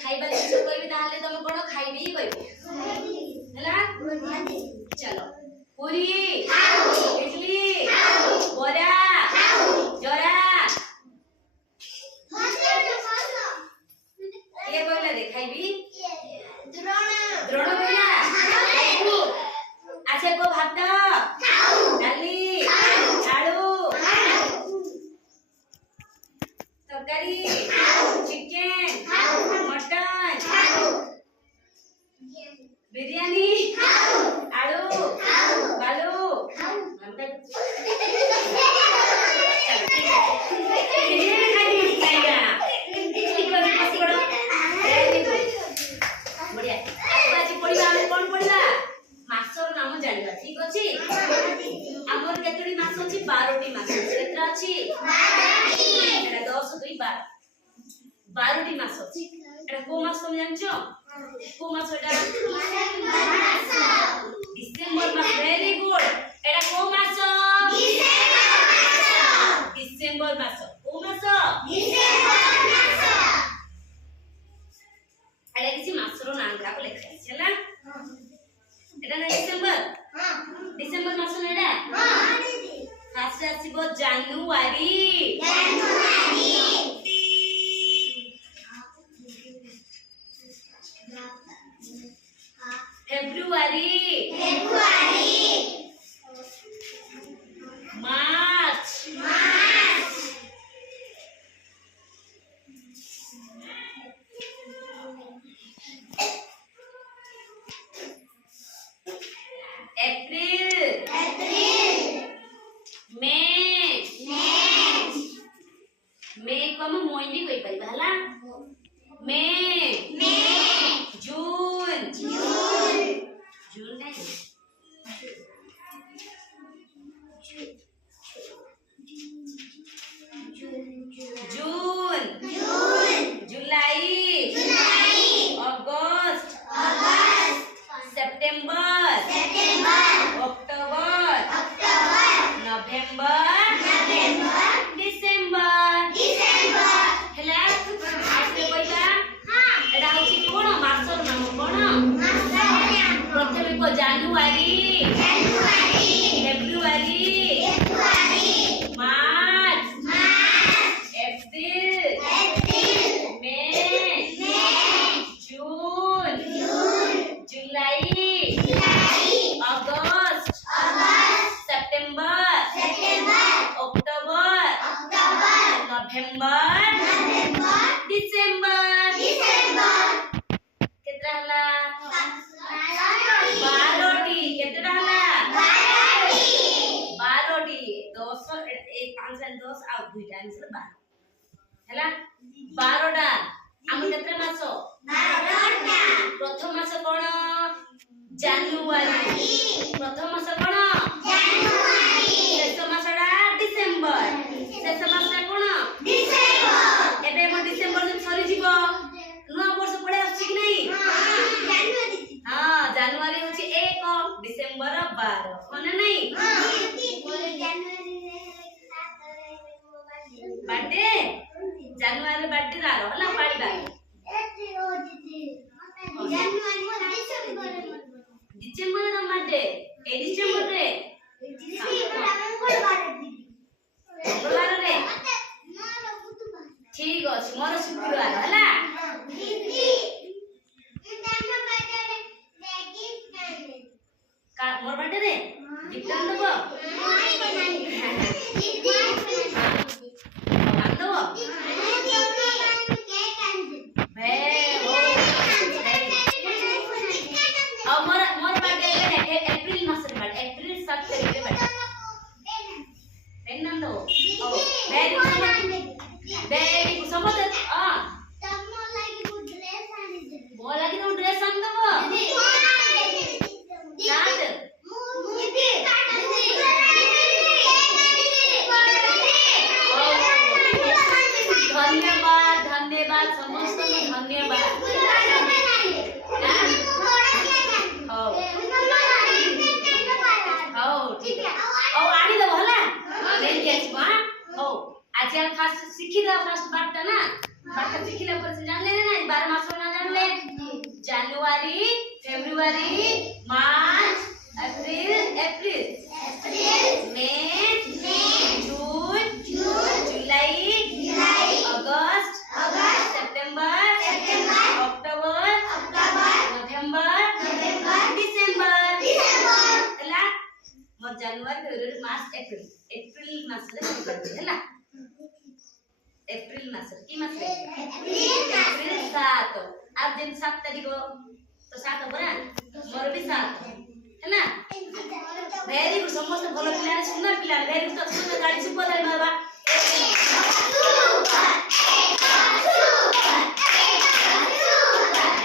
खाइबा जिनिस कहबी ताहले तुम कोन खाइबी ही कहबो हला चलो पूरी इडली बरा जरा ये कहला दे खाइबी द्रोण कहला अच्छा को भात डाली आलू तरकारी चिकन मटन बिरयानी आलू बालू बढ़िया आज पढ़िबा हम कोन पढ़ला मासर नाम जानिबा ठीक अछि हमर केतडी मास अछि 12टी मास केतरा अछि 12टी एटा 10 2 12 12टी मास अछि एटा को मास तुम जानछो को मास एटा डिसेंबर मास वेरी गुड एटा को मास डिसेंबर मास को मास एटा किसी मासरो नाम ग्राफ लेखा अछि हला एटा ना डिसेंबर मास ना एटा फास्ट आसीबो जानुआरी फेब्रुआरी मार्च अप्रैल मे कम मोइनी कोइ परिबा हला मे जून नहीं जून जुलाई अगस्त सितंबर अक्टूबर नवंबर डिसेंबर हेला आसे पहिला एडा होची कोन मासर नाम कोन प्रथमे को जानुआरी फेब्रुआरी मार्च अप्रैल मे जून जुलाई अगस्त सितंबर अक्टूबर नवंबर डिसेंबर केतरा हला 12टी केतरा हला 12टी 10 1 5 10 आ 2 टाइम्स 12 हला 12टा हम केतरा मास 12टा प्रथम मास कोन जानुआरी प्रथम मास कोन जानुआरी शेष मासडा डिसेंबर शेष मासडा कोन डिसेंबर एबे म डिसेंबर दिन सरी जीवो नुआ वर्ष पड़े अछि कि नहीं हां जानुआरी होची 1 डिसेंबर 12 माने नहीं बर्थडे जानुआरी बर्थडे रारो हला पाड़ीबा डिसेंबर रा बर्थडे ए डिसेंबर रे मंगलवार रे ठीक अछि मोर शुक्रवार हला का मोर बर्थडे रे गिफ्ट दबो आज फास्ट सीखी दो फास्ट बात ना बात सीखिला पर जान ले ना 12 मास ना ଜାନୁଆରୀ ଫେବୃଆରୀ ମାର୍ଚ୍ଚ ଏପ୍ରିଲ ଏପ୍ରିଲ ମାସରେ କରିପାରିବେ ହେଲା एप्रिल मास की मास एप्रिल 7 आज दिन 7 तारीख तो 7 परा मोर भी 7 है ना वेरी गुड समस्त भलो पिला सुंदर पिला वेरी गुड तो सुंदर गाड़ी सुपर मारबा